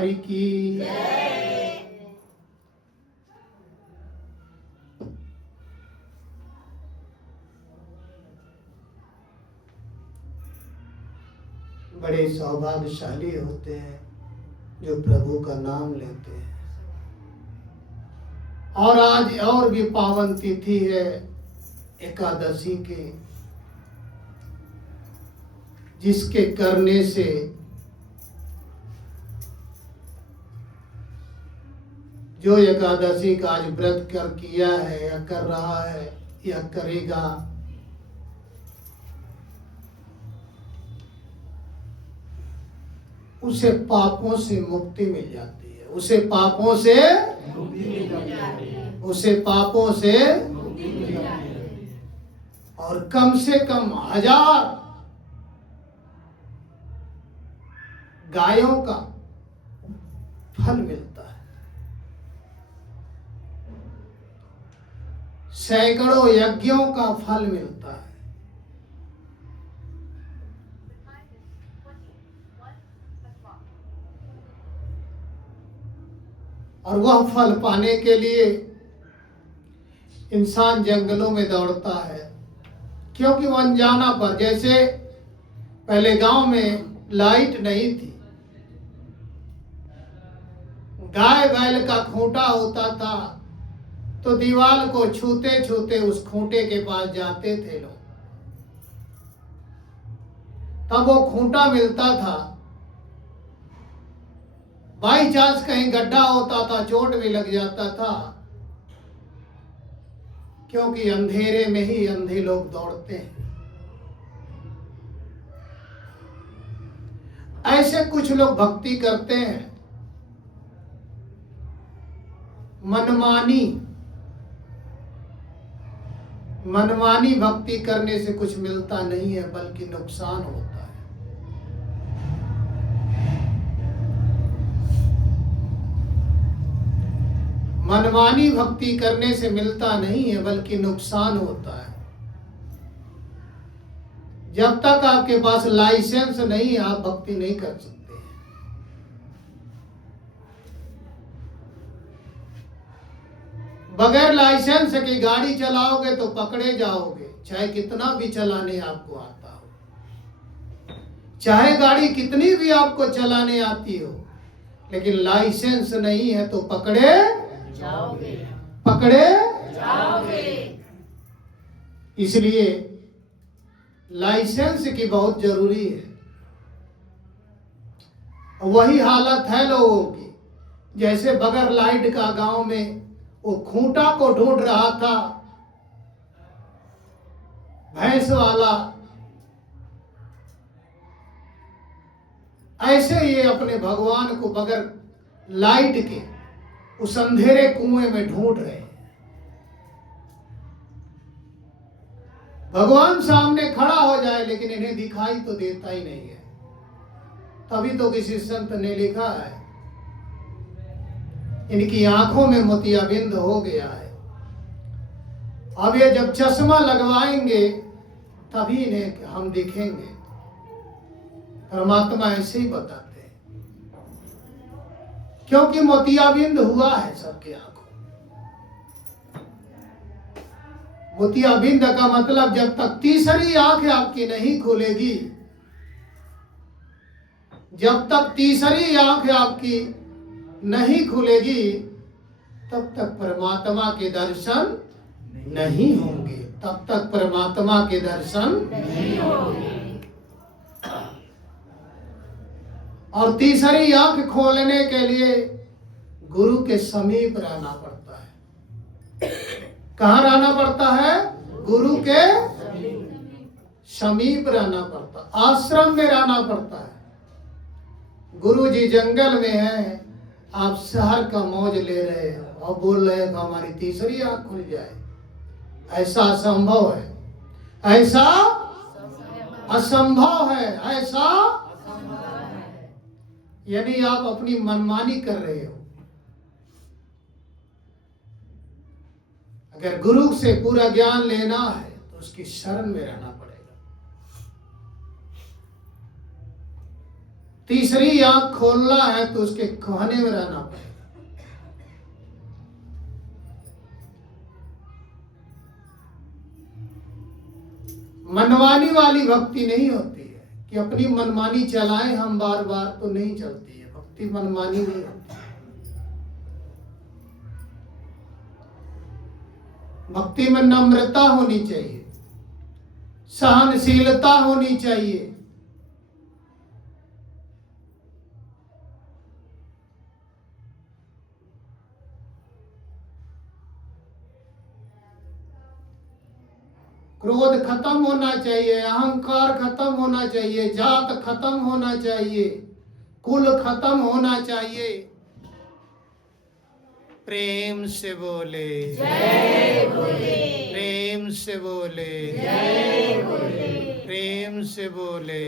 बिहारी की बड़े सौभाग्यशाली होते हैं जो प्रभु का नाम लेते हैं। और आज और भी पावन तिथि है एकादशी के, जिसके करने से जो एकादशी का आज व्रत किया है या कर रहा है या करेगा, उसे पापों से मुक्ति मिल जाती है। उसे पापों से मुक्ति मिल जाती है। उसे पापों से मुक्ति मिल जाती है। और कम से कम 1000 गायों का फल मिलता है। सैकड़ों यज्ञों का फल मिलता है। और वह फल पाने के लिए इंसान जंगलों में दौड़ता है, क्योंकि वो अनजाना पर, जैसे पहले गांव में लाइट नहीं थी, गाय बैल का खूंटा होता था, तो दीवार को छूते छूते उस खूंटे के पास जाते थे लोग, तब वो खूंटा मिलता था। बाई चांस कहीं गड्ढा होता था, चोट भी लग जाता था, क्योंकि अंधेरे में ही अंधे लोग दौड़ते हैं। ऐसे कुछ लोग भक्ति करते हैं, मनमानी भक्ति करने से कुछ मिलता नहीं है, बल्कि नुकसान होता है। मनमानी भक्ति करने से मिलता नहीं है, बल्कि नुकसान होता है। जब तक आपके पास लाइसेंस नहीं है, आप भक्ति नहीं कर सकते। बगैर लाइसेंस की गाड़ी चलाओगे तो पकड़े जाओगे, चाहे कितना भी चलाने आपको आता हो, चाहे गाड़ी कितनी भी आपको चलाने आती हो, लेकिन लाइसेंस नहीं है तो पकड़े जाओगे। इसलिए लाइसेंस की बहुत जरूरी है। वही हालत है लोगों की, जैसे बगैर लाइट का गांव में वो खूंटा को ढूंढ रहा था भैंस वाला, ऐसे ये अपने भगवान को बगैर लाइट के उस अंधेरे कुएं में ढूंढ रहे हैं। भगवान सामने खड़ा हो जाए, लेकिन इन्हें दिखाई तो देता ही नहीं है। तभी तो किसी संत ने लिखा है, इनकी आंखों में मोतियाबिंद हो गया है। अब ये जब चश्मा लगवाएंगे तभी इन्हें हम दिखेंगे। परमात्मा ऐसे ही बताते हैं, क्योंकि मोतियाबिंद हुआ है सबके आंखों। मोतियाबिंद का मतलब, जब तक तीसरी आंख आपकी नहीं खुलेगी, जब तक तीसरी आंख आपकी नहीं खुलेगी, तब तक परमात्मा के दर्शन नहीं होंगे। तब तक परमात्मा के दर्शन नहीं होंगे। और तीसरी आंख खोलने के लिए गुरु के समीप रहना पड़ता है। कहाँ रहना पड़ता है? गुरु के समीप रहना पड़ता, आश्रम में रहना पड़ता है। गुरु जी जंगल में है, आप शहर का मौज ले रहे हो और बोल रहे हो हमारी तीसरी आंख खुल जाए। ऐसा असंभव है, ऐसा असंभव है, ऐसा यदि आप अपनी मनमानी कर रहे हो। अगर गुरु से पूरा ज्ञान लेना है तो उसकी शरण में रहना पड़ेगा। तीसरी आंख खोलना है तो उसके कहने में रहना पड़ेगा। मनमानी वाली भक्ति नहीं होती है कि अपनी मनमानी चलाएं हम बार बार, तो नहीं चलती है भक्ति, मनमानी नहीं होती। भक्ति में नम्रता होनी चाहिए, सहनशीलता होनी चाहिए, क्रोध खत्म होना चाहिए, अहंकार खत्म होना चाहिए, जात खत्म होना चाहिए, कुल खत्म होना चाहिए। प्रेम से बोले जय बोले, प्रेम से बोले जय बोले, प्रेम से बोले।